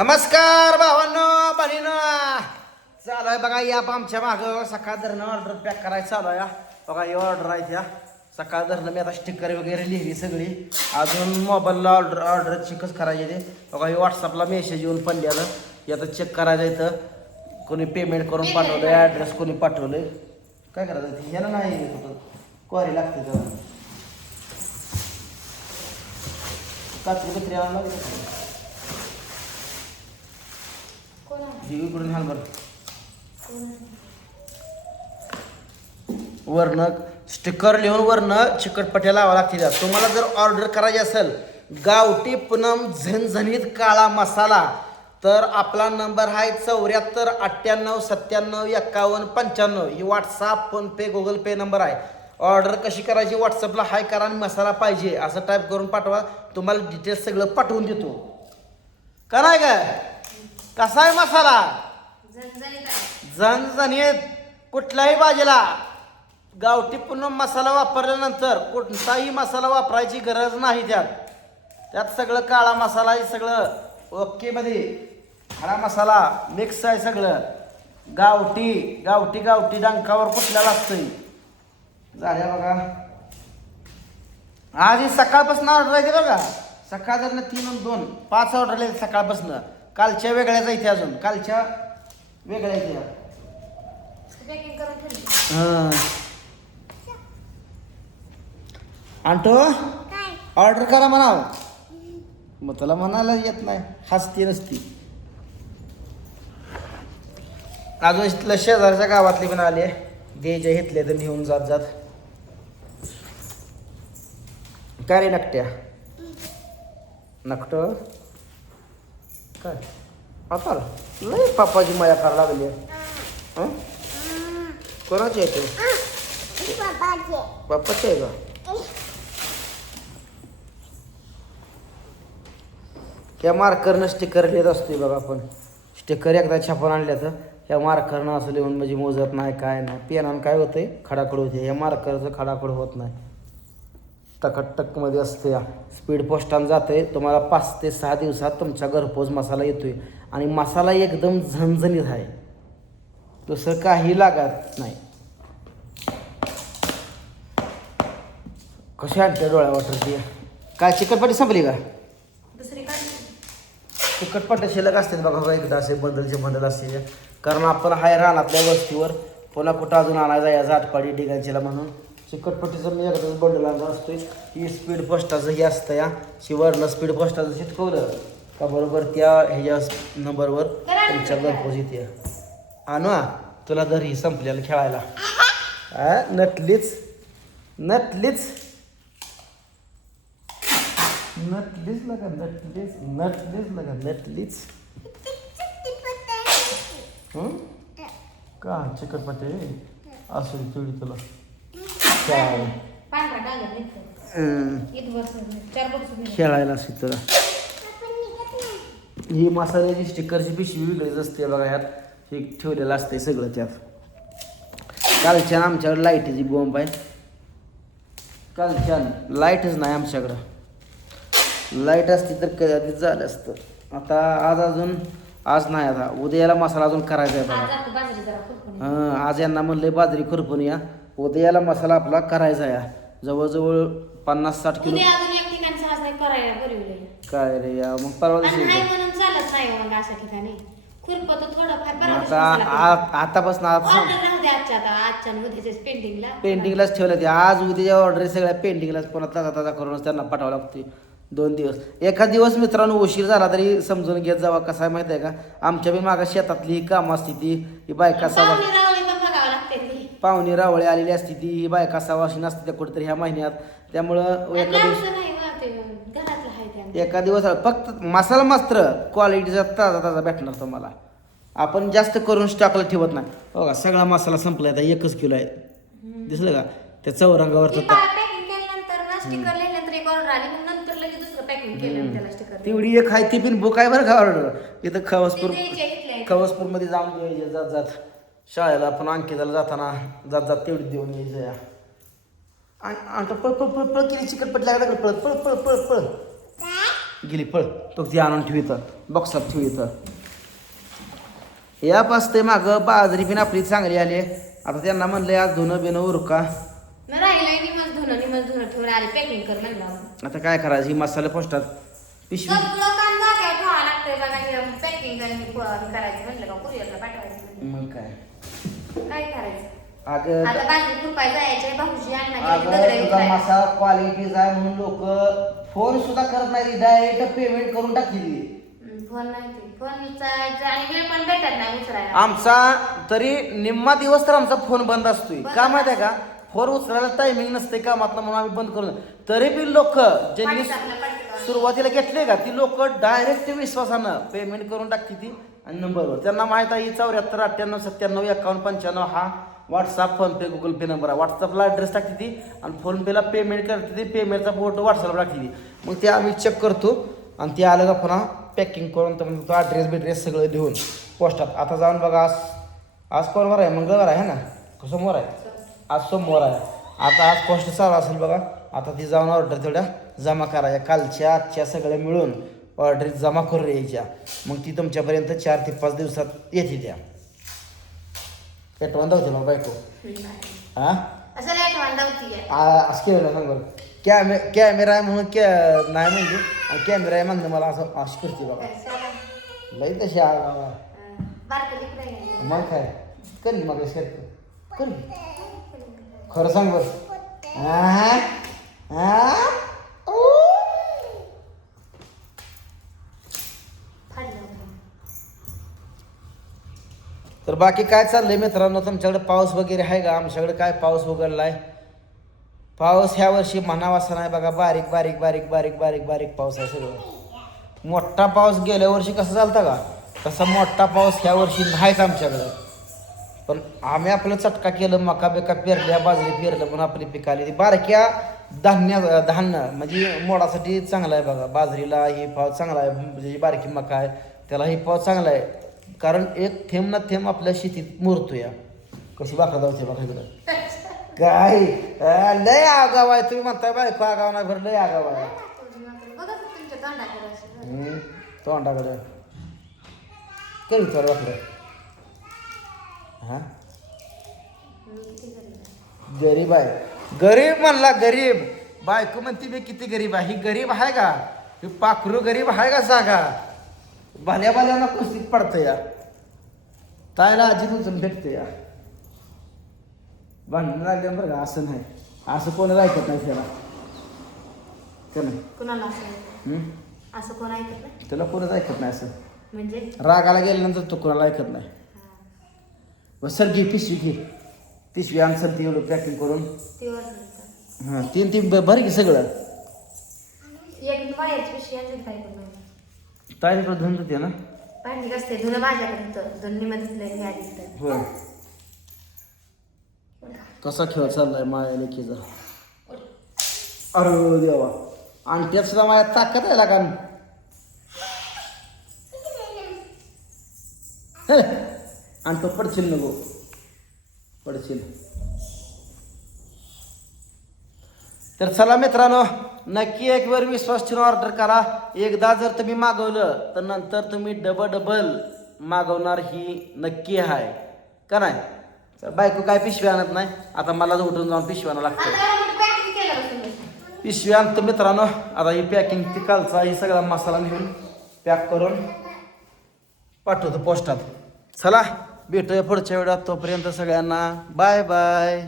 नमस्कार भावांनो बहिणीनो, चालू आहे बघा या आमच्या मागं सकाळ धरणं ऑर्डर पॅक करायचं चालू आहे. बघा ही ऑर्डर आहे त्या सकाळ धरणं मी आता स्टिकर वगैरे लिहिली सगळी. अजून मोबाईलला ऑर्डर चेकच करायचे ते. बघा हे व्हॉट्सअपला मेसेज येऊन पडल्यानं हे आता चेक करायचं इथं. कोणी पेमेंट करून पाठवलं, ॲड्रेस कोणी पाठवलं, काय करायचं ते ह्याला नाही कुठं क्वारी लागते तर कात्री कत्री आणायला लागेल. इकडून हाल बरं वरनं स्टिकर लिहून वरनं चिकटपट्ट्या लावा लागतील. तुम्हाला जर ऑर्डर करायची असेल गावठी पूनम झणझणीत काळा मसाला तर आपला नंबर आहे 74 98 97 51 95. ही व्हॉट्सअप फोनपे गुगल पे नंबर आहे. ऑर्डर कशी करायची व्हॉट्सअपला हाय करा आणि मसाला पाहिजे असं टाईप करून पाठवा. तुम्हाला डिटेल्स सगळं पाठवून देतो. कराय काय कसा आहे मसाला झणझणीत कुठल्याही भाजीला गावठी पूनम मसाला वापरल्यानंतर कोणताही मसाला वापरायची गरज नाही. त्यात सगळं काळा मसाला आहे, सगळं ओके मध्ये खडा मसाला मिक्स आहे, सगळं गावठी गावठी गावठी डंकावर कुठल्याला असतंय. झाल्या बघा आज ही सकाळपासून ऑर्डर आहे बघा. सकाळ जर 3 आणि 2 5 ऑर्डर आले सकाळपासून. कालच्या वेगळ्याच इथे अजून कालच्या वेगळ्या इथे. आणतो ऑर्डर करा म्हणाव. मग तुला म्हणायला येत नाही, हसती नसती. अजून इथलं शेजारच्या गावातली पण आली आहे, द्यायचे घेतले तर घेऊन जात जात. काय रे नकट्या नकट काय आता लय पापाची माया करायला लागली. कोणाची आहे ते पापाची आहे का? ह्या मार्करनं स्टिकर लिहित असतोय बघा. आपण स्टिकर एकदा छापून आणल्या तर ह्या मार्करनं असं लिहून म्हणजे मोजत नाही काय नाही. पेनानं काय होतंय खडाखड होते. ह्या मार्करचं खडाखड होत नाही, टकटकमध्ये असते. स्पीड पोस्टानं जाते. तुम्हाला 5 ते 6 दिवसात तुमच्या घरपोच मसाला येतोय आणि मसाला एकदम झणझणीत आहे, दुसरं काही लागत नाही. कशी आणते डोळ्या वाटरची काय चिकटपट्टी संपली का? चिकटपट्ट्या शिल्लक असतात बघा. एकदा असे बंदलचे बंदल असते, कारण आपण हाय रानातल्या वस्तीवर पुन्हा कुठं अजून आणायचा या आटपाडी डिगांचीला म्हणून चिकटपट्टीचं मी एकदाच बंडल आणला असतोय. ही स्पीड पोस्टाचं हे असतं या शिवरनं स्पीड पोस्टाचं शिटकवलं का बरोबर त्या ह्याच्या नंबरवर तुमच्या घरपोच येते. आणू तुला जर ही संपल्याला खेळायला नटलीच नटलीच नटलीच लगा नटलीच नटलीच लगा नटलीच. का चिकटपट्टी असू दे तेवढी तुला खेळायला असते तुला. ही मसाल्याची स्टिकरची पिशवी वेगळीच असते बघा. ह्यात हे ठेवलेलं असते सगळं त्यात. कालच्यान आमच्याकडे लाईटीची बॉम्ब आहे. कालच्यान लाईटच नाही आमच्याकडं. लाईट असती तर कधी झालं असतं. आता आज नाही. आता उद्याला मसाला अजून करायचा आहे बघा. आज यांना म्हणलं बाजरी खुरपून या, उद्याला मसाला आपला करायचा आहे. जवळजवळ 50-60 किलो. काय रे या मग परवा दिवशी आतापासून पेंडिंगलाच ठेवलं ते. आज उद्याच्या ऑर्डर सगळ्या पेंडिंगलाच पुन्हा ताजा ताजा करूनच त्यांना पाठवावं लागते. 2 दिवस. एखाद दिवस मित्रांनो उशीर झाला तरी समजून घेत जावा. कसं आहे माहिती आहे का, आमच्या बी मागा शेतातली कामं असते ती बायका पाहुणे रावळे आलेली असते ती बायका सवाशी नसते त्या कुठेतरी ह्या महिन्यात. त्यामुळं एका दिवस फक्त मसाला मात्र क्वालिटीचा ताजा ताजा भेटणार तुम्हाला. आपण जास्त करून स्टॉकला ठेवत नाही बघा. सगळा मसाला संपला आता 1 किलो आहे. दिसलं का त्या चौरंगावर तेवढी एक आहे ती पण बुक आहे बरं का ऑर्डर. इथं खवसपूरमध्ये जाऊन द्यायचे जात जात शाळेला आपण अंकिताला जाताना जात जात तेवढी देऊन यायचं या. आणि पळ पळ पळ पळ केली चिकटपट्टी लागला पळ पळ पळ पळ पळ गेली पळ तो ती आणून ठेव इथं बॉक्सात ठेव इथं. या पाचते मागं बाजरी पण आपली चांगली आली आता त्यांना म्हणलंय आज धुणं बिणं उरका. निमच धुणं ठेवून आले पॅकिंग कर म्हणलं. आता काय करायचं ही मसाले पोस्टात पिशवी सगळं काम जाग्यावर ठेवावं लागतंय बघा. पॅकिंग करायचं म्हटलं का कुरिअरला पाठवायचं. मग काय काय करायचं अगं आता बाजरी रुपये जायचे भाऊजी अगं तुझा मसाला क्वालिटीचा आहे म्हणून लोक फोन सुद्धा करत नाही डायरेक्ट पेमेंट करून टाकली. फोन नाही फोनचा आणि वेळ पण भेटत नाही उचलायला. आमचा तरी निम्मा दिवस तर आमचा फोन बंद असतोय का माहिती आहे का फोन उचलायला टायमिंग नसते कामात म्हणून आम्ही बंद करून तरी बी लोक ज्यांनी सुरुवातीला घेतले का ती लोक डायरेक्ट विश्वासानं पेमेंट करून टाकते ती आणि नंबरवर त्यांना माहित आहे 74 98 97 91 95 हा व्हॉट्सअप फोनपे गुगल पे नंबर आहे. व्हॉट्सअपला ॲड्रेस टाकते ती आणि फोनपेला पेमेंट करते ती पेमेंटचा फोटो व्हॉट्सअपला टाकते ती मग ते आम्ही चेक करतो आणि ते आलं का पुन्हा पॅकिंग करून तर तो ॲड्रेस बिड्रेस सगळं देऊन पोस्टात. आता जाऊन बघा आज कोणवार आहे मंगळवार आहे ना सोमवार आहे आज सोमवार आहे. आता आज पोस्ट चालू असेल बघा. आता ती जाऊन ऑर्डर तेवढ्या जमा करायच्या कालच्या आजच्या सगळ्या मिळून ऑर्डर जमा करून यायच्या मग ती तुमच्यापर्यंत 4 ते 5 दिवसात येते त्या. पेटवून धावते मग बायको हां असं लेट वांदा होती असं केलं सांग बरं कॅमेरा आहे म्हणून नाही म्हणजे कॅमेरा आहे म्हणणं मला असं अशी करते बघा लई तशी मग काय करी मग करी खरं सांग बरं तर बाकी काय चाललंय मित्रांनो तुमच्याकडे पाऊस वगैरे आहे का आमच्याकडे काय पाऊस उघडलाय. पाऊस ह्या वर्षी म्हणावा असा नाही बघा बारीक बारीक बारीक बारीक बारीक बारीक पाऊस आहे सगळं. मोठा पाऊस गेल्या वर्षी कसा चालता का तसा मोठा पाऊस ह्या वर्षी नाहीच आमच्याकडं. पण आम्ही आपलं चटका केलं मका बिका पेरल्या बाजरी पेरलं म्हणून आपली पिकाली ती बारक्या धान्य म्हणजे मोडासाठी चांगला आहे बघा. बाजरीला ही पाऊस चांगला आहे म्हणजे बारकी मका आहे त्याला ही पाऊस चांगला आहे कारण एक थेंब ना थेंब आपल्या शेतीत मुरतो या. कशी बाकरा जाऊते बघा इकडं काय लय आगाव आहे तुम्ही म्हणताय बायको आगाव नाही बरं लय आगाव आहे तोंडाकडं कधी चालू वाटलं हां गरीब आहे गरीब म्हणला गरीब बायको म्हणते मी किती गरीब आहे. ही गरीब आहे का ही पाखरू गरीब आहे का सांगा. भाल्या भाल्याना कुस्तीत पडतं या तायला आजी तुझं भेटतं या भांडण लागले बरं का असं नाही असं कोणाला ऐकत नाही त्याला कुणाला असं कोण ऐकत नाही त्याला कोणच ऐकत नाही असं म्हणजे रागाला गेल्यानंतर तो कोणाला ऐकत नाही. सर घे पिशवी आण सर ती एवढं पॅकिंग करून हां ती भर की सगळं ताईकडे धुवून देते ना भांडी असते धुणं माझ्यापर्यंत धुणीमध्ये होय. कसा खेळ चाललाय माया लेकीचा अरे देवा आणि त्यात सुद्धा माझ्या ताकद आहे लागा आणि तो पडशील नको पडशील. तर चला मित्रांनो नक्की एक वेळ विश्वास ठेवून ऑर्डर करा. एकदा जर तुम्ही मागवलं तर नंतर तुम्ही डबल मागवणार ही नक्की आहे का नाही. तर बायको काय पिशवी आणत नाही आता मला उठून जाऊन पिशवी आणावं लागतं. पिशवी आणतो मित्रांनो आता ही पॅकिंग ती कालचा ही सगळा मसाला घेऊन पॅक करून पाठवतो पोस्टात. चला भेटूया पुढच्या वेळात तोपर्यंत सगळ्यांना बाय बाय.